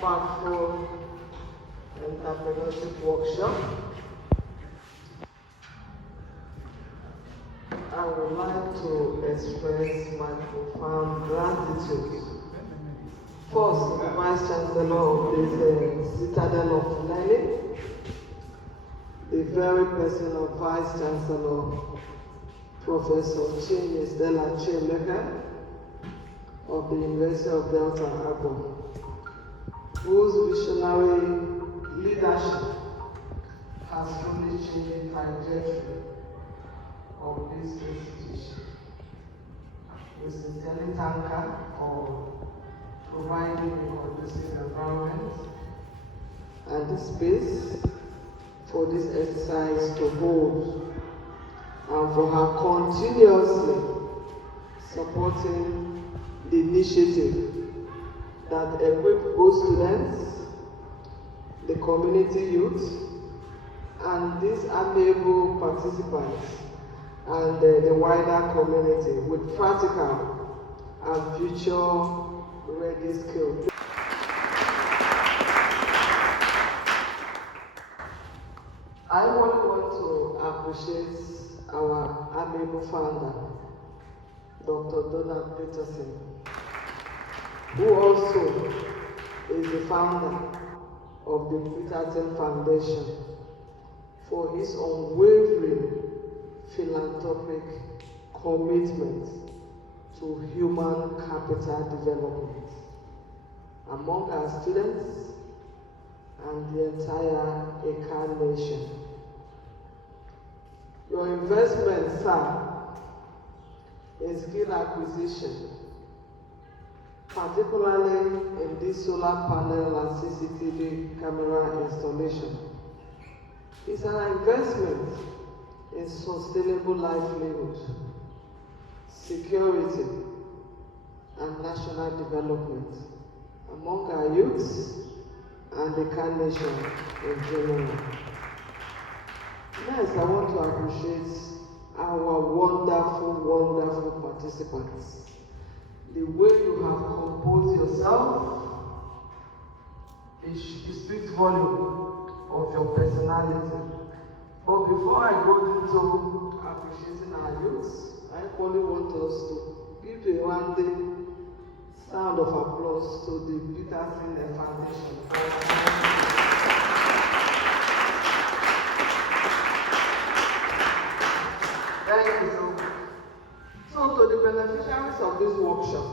impactful entrepreneurship workshop. I would like to express my profound gratitude. First, to the Vice Chancellor of this Citadel of Learning, the very person of Vice Chancellor, Professor Trainees of the University of Delta Agbo, whose visionary leadership has truly changed the trajectory of this institution. We sincerely thank her for providing a conducive environment and the space for this exercise to hold, and for her continuously supporting the initiative that equip both students, the community youth, and these amiable participants and the wider community with practical and future-ready skills. I only want to appreciate our amiable founder, Dr. Peterson, who also is the founder of the Peterson Foundation, for his unwavering philanthropic commitment to human capital development among our students and the entire Eka nation. Your investment, sir, in skill acquisition, particularly in this solar panel and CCTV camera installation, is an investment in sustainable livelihood, security, and national development among our youths and the Eka nation in general. Next, I want to appreciate our wonderful, wonderful participants. The way you have composed yourself, it speaks volume of your personality. But before I go into appreciating our youths, I only want us to give a one-day sound of applause to the Peterson Foundation. Thank you so much. So, to the beneficiaries of this workshop,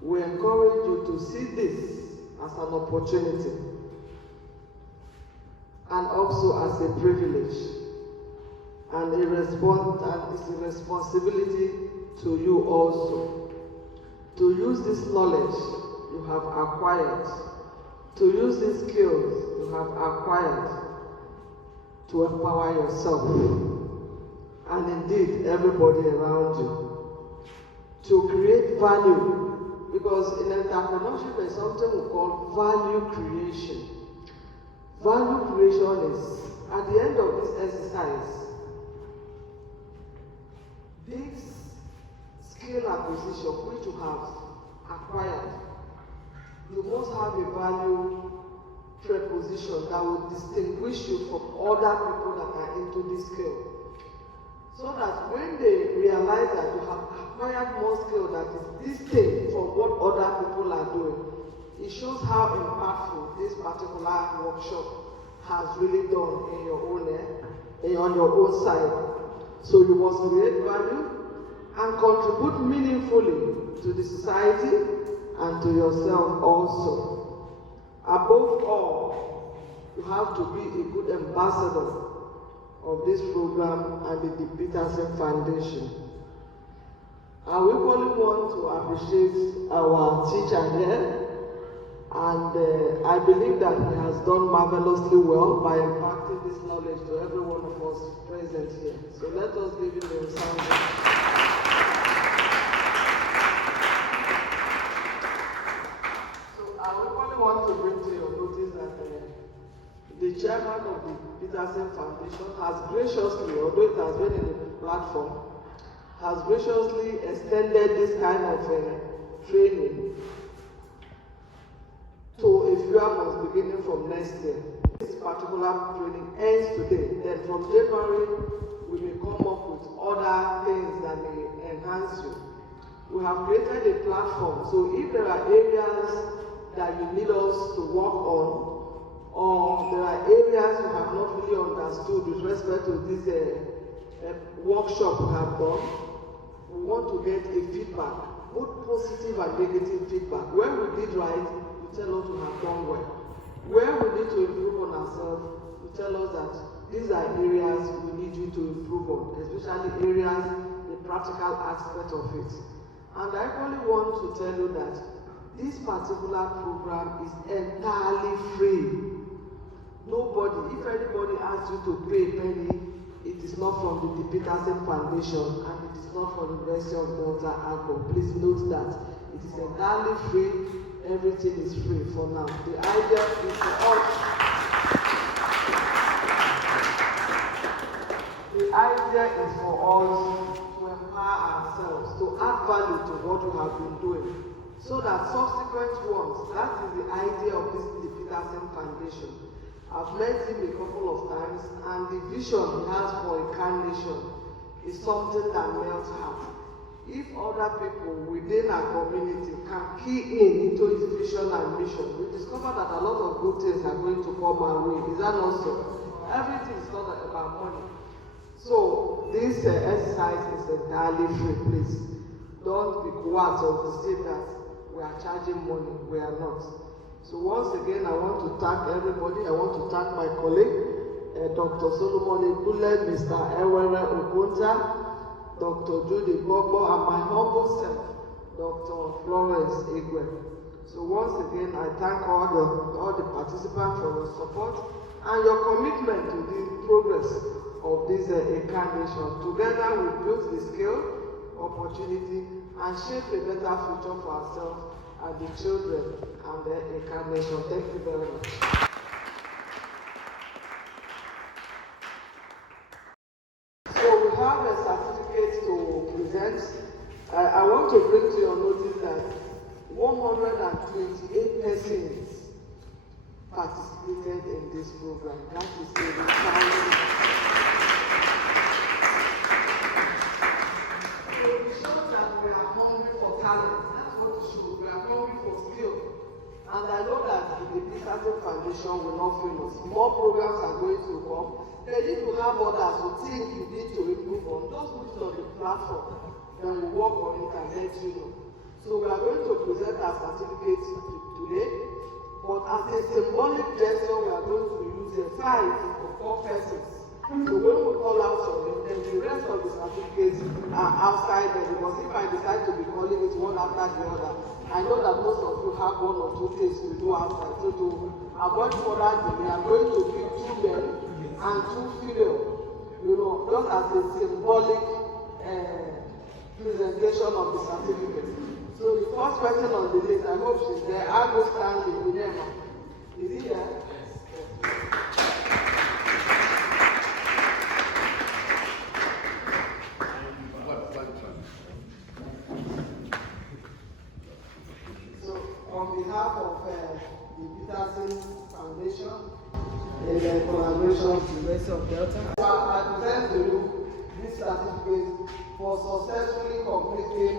we encourage you to see this as an opportunity and also as a privilege, and it's a responsibility to you also to use this knowledge you have acquired, to use these skills you have acquired to empower yourself and indeed everybody around you, to create value, because in entrepreneurship there's something we call value creation. Value creation is, at the end of this exercise, this skill acquisition which you have acquired, you must have a value preposition that will distinguish you from other people that are into this skill. So that when they realize that you have acquired more skill that is distinct from what other people are doing, it shows how impactful this particular workshop has really done in your own on your own side. So you must create value and contribute meaningfully to the society and to yourself also. Above all, you have to be a good ambassador of this program and the Peterson Foundation. I will only want to appreciate our teacher here, and I believe that he has done marvelously well by imparting this knowledge to every one of us present here. So let us give him a sound. So I will only want to bring to your notice that the chairman of the Peterson Foundation has graciously, although it has been in the platform, has graciously extended this kind of training to program was beginning from next year. This particular training ends today. Then from January, we may come up with other things that may enhance you. We have created a platform, so if there are areas that you need us to work on, or there are areas you have not really understood with respect to this workshop we have done, we want to get a feedback, both positive and negative feedback. Where we did right, you tell us we have done well. Where we need to improve on ourselves, you tell us that these are areas we need you to improve on, especially areas, the practical aspect of it. And I only want to tell you that this particular program is entirely free. Nobody, if anybody asks you to pay a penny, it is not from the Peterson Foundation and it is not from the University of Delta Agro. Please note that it is entirely free. Everything is free for now. The idea is for us. The idea is for us to empower ourselves, to add value to what we have been doing, so that subsequent ones, that is the idea of this the Peterson Foundation. I've met him a couple of times, and the vision he has for a kind nation is something that melts heart. If other people within our community can key into his vision and mission, we discover that a lot of good things are going to come our way. Is that not so? Everything is not about money. So this exercise is entirely free, please. Don't be coerced or to say that we are charging money. We are not. So once again, I want to thank everybody. I want to thank my colleague, Dr. Solomon Ibule, Mr. Ewere Ogunta, Dr. Judy Bobo, and my humble self, Dr. Florence Igwe. So once again, I thank all the participants for your support and your commitment to the progress of this incarnation. Together we build the skill, opportunity, and shape a better future for ourselves and the children and the incarnation. Thank you very much. So we have a certificate to present. I want to bring to your notice that 128 persons participated in this program. That is a resounding. So it shows that we are hungry for talent. That's what it shows. We are hungry for skill. And I know that the Peterson Foundation will not fail us. More programs are going to come. They need to have others who think you need to improve on. Just put it on the platform. Then we work on it and let you know. So we are going to present our certificates today. But as a symbolic gesture, we are going to use 5 or 4 persons. So when we call out for them, then the rest of the certificates are outside there. Because if I decide to be calling it one after the other, I know that most of you have 1 or 2 things to do outside. So to avoid further delay, I'm going to give 2 men and 2 female. You know, just as a symbolic presentation of the certificate. So the first person on the list, I hope she's there. I go Stanley Unyema. Is he there? So on behalf of the Peterson Foundation, in collaboration with the University of Delta, I present to you this certificate for successfully completing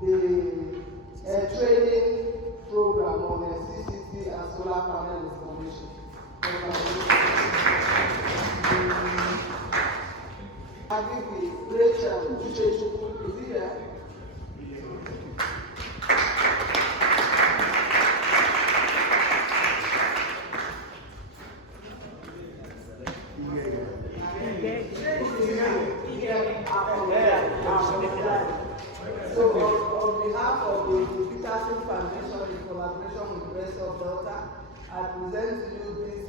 the training program on CCTV and solar panel installation. I think the Rachel Uchechukwu, is he there? So on behalf of the Peterson Foundation in collaboration with the University of Delta, I present to you this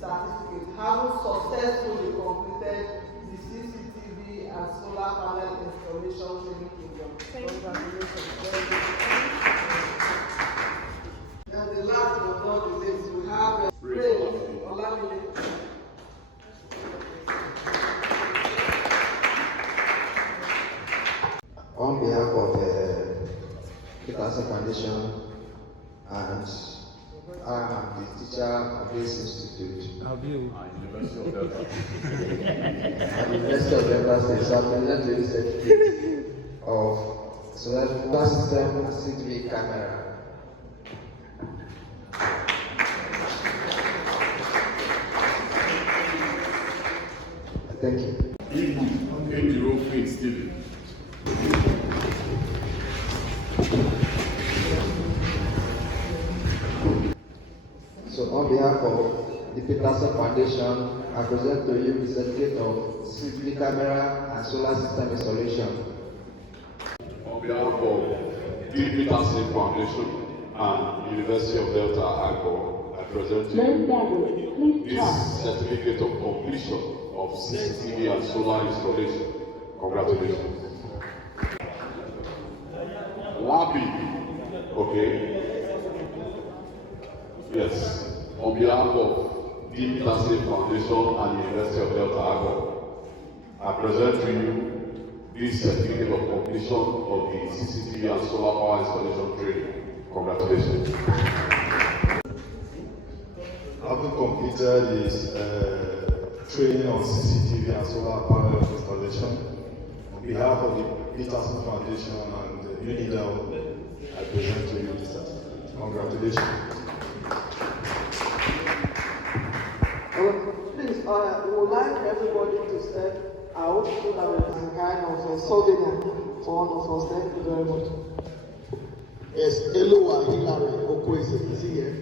certificate, having successfully completed the CCTV and solar panel installation training program. Congratulations. And the last but not the least, we have Praise Olamide. On behalf of the Peterson Foundation and I am the teacher of this institute. Have you? University of Delta. At the University of Delta State, so I present the certificate of solar system CCTV camera. Thank you. So on behalf of the Peterson Foundation, I present to you the certificate of CCTV camera and solar system installation. On behalf of the Peterson Foundation and University of Delta Agro, I present to you this certificate of completion of CCTV and solar installation. Congratulations. Labi, okay? Yes. On behalf of the Peterson Foundation and University of Delta Agro, I present to you this certificate of completion of the CCTV and solar power installation training. Congratulations. Having completed his training on CCTV and solar panel installation, on behalf of the Peterson Foundation and UNIDEL, I present to you this certificate. Congratulations. Please, we would like everybody to step out so that we can kind of souvenir for one of us. Thank you very much. Yes, Eloa Hilary Okwese, is he here?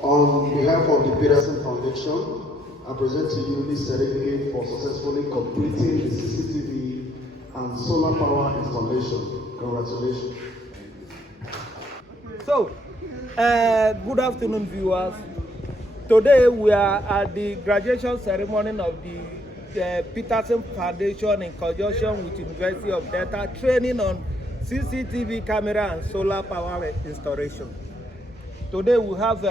On behalf of the Peterson Foundation, I present to you this certificate for successfully completing the CCTV and solar power installation. Congratulations. So, good afternoon, viewers. Today we are at the graduation ceremony of the Peterson Foundation in conjunction with University of Delta, training on CCTV camera and solar power installation. Today we have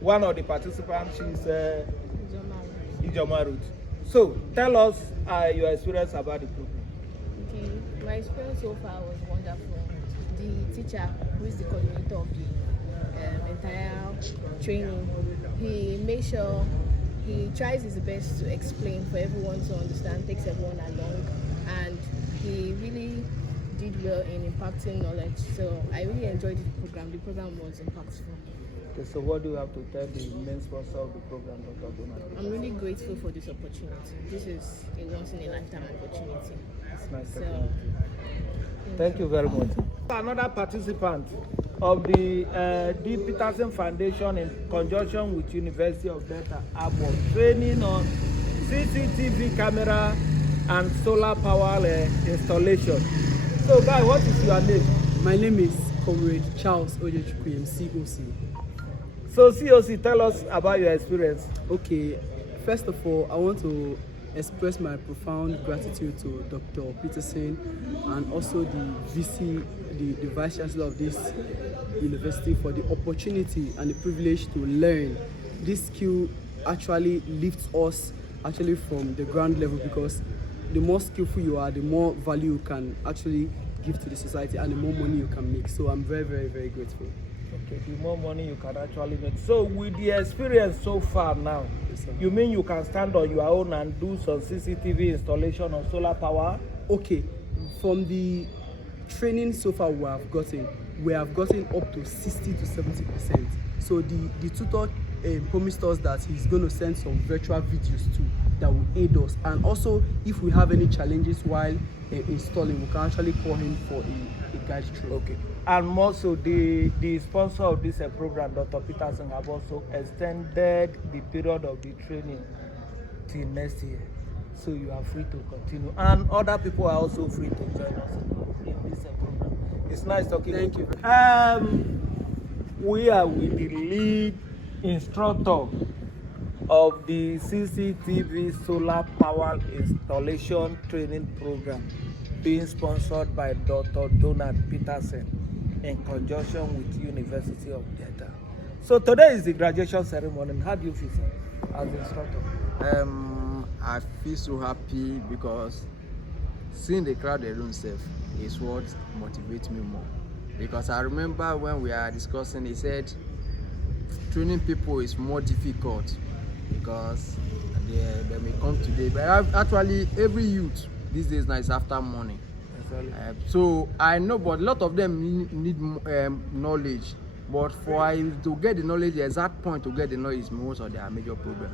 one of the participants. She's Ijoma. So, tell us your experience about the program. Okay, my experience so far was wonderful. The teacher, who is the coordinator of the entire training, he makes sure he tries his best to explain for everyone to understand, takes everyone along, and he really did well in impacting knowledge. So I really enjoyed the program. The program was impactful. Okay, so what do you have to tell the main sponsor of the program, Dr. Donald? I'm really grateful for this opportunity. This is a once-in-a-lifetime opportunity. It's nice. So, thank you very much. Another participant of the Peterson Foundation in conjunction with University of Delta Agro, training on CCTV camera and solar power installation. So, guy, what is your name? My name is Comrade Charles Ojechukwem, COC. So, COC, tell us about your experience. Okay, first of all, I want to express my profound gratitude to Dr. Peterson and also the VC, the Vice Chancellor of this university, for the opportunity and the privilege to learn. This skill actually lifts us actually from the ground level, because the more skillful you are, the more value you can actually give to the society and the more money you can make. So I'm very, very, very grateful. Okay, the more money you can actually make. So with the experience so far now, yes, you mean you can stand on your own and do some CCTV installation on solar power? Okay, from the training so far we have gotten up to 60 to 70%. So the tutor promised us that he's going to send some virtual videos too that will aid us. And also, if we have any challenges while installing, we can actually call him for a guide through. Okay. And also, the sponsor of this program, Dr. Peterson, have also extended the period of the training till next year. So you are free to continue. And other people are also free to join us in this program. It's nice talking to you. Thank you. We are with the lead instructor of the CCTV solar power installation training program being sponsored by Dr. Donald Peterson in conjunction with University of Delta. So today is the graduation ceremony. How do you feel, sir, as the instructor? I feel so happy because seeing the crowd alone self is what motivates me more. Because I remember when we are discussing, he said training people is more difficult because they may come today. But actually, every youth these days now is after money. So I know, but a lot of them need knowledge. But to get the knowledge, the exact point to get the knowledge is most of their major problem.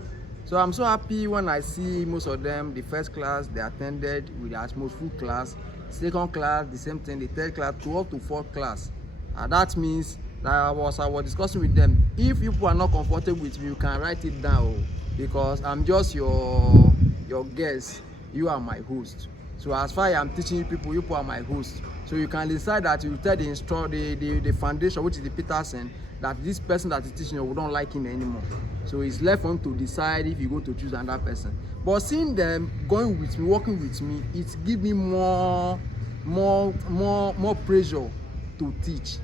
So I'm so happy when I see most of them, the first class they attended with the atmosphere class, second class the same thing, the third class, 12 to 4th class. And that means that I was discussing with them. If you people are not comfortable with me, you can write it down because I'm just your guest. You are my host. So as far as I'm teaching you people are my host. So you can decide that you tell the foundation, which is the Peterson, that this person that is teaching you, we don't like him anymore. So it's left for him to decide if you go to choose another person. But seeing them going with me, working with me, it gives me more pressure to teach.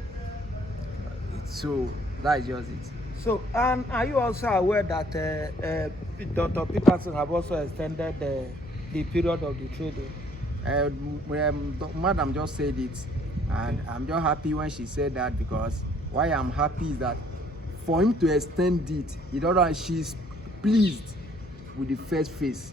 So that is just it. So, and are you also aware that Dr. Peterson have also extended the period of the training? Madam just said it, and I'm just happy when she said that, because why I'm happy is that for him to extend it, she's pleased with the first phase.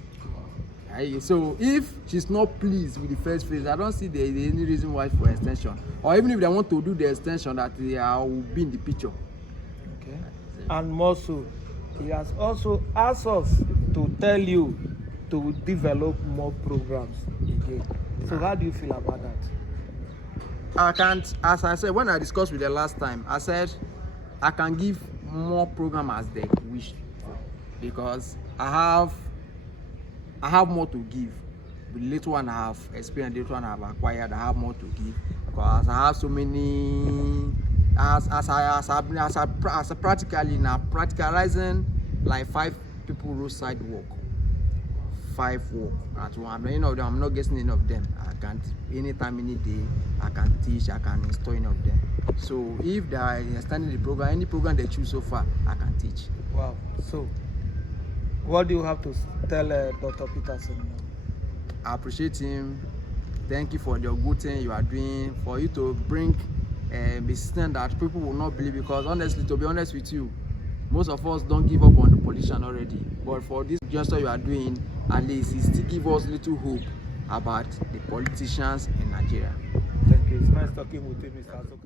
So if she's not pleased with the first phase, I don't see there is any reason why for extension, or even if they want to do the extension, that they will be in the picture. Okay. And more so, he has also asked us to tell you to develop more programs again. So how do you feel about that? I can't, as I said when I discussed with the last time, I said I can give more program as they wish, because I have more to give. The little one I have experienced, the little one I have acquired, I have more to give, because I have so many. As practically now practicalizing like 5 people roadside work, 5 work at one. Any of them, I'm not guessing any of them. I can't, anytime, any day, I can teach, I can install any of them. So if they are understanding the program, any program they choose so far, I can teach. Wow. So what do you have to tell Dr. Peterson? I appreciate him. Thank you for the good thing you are doing, for you to bring a system that people will not believe, because honestly, to be honest with you, most of us don't give up on the politician already. But for this gesture you are doing, at least it still gives us little hope about the politicians in Nigeria. Thank you. It's nice talking with you, Mr. Azuka.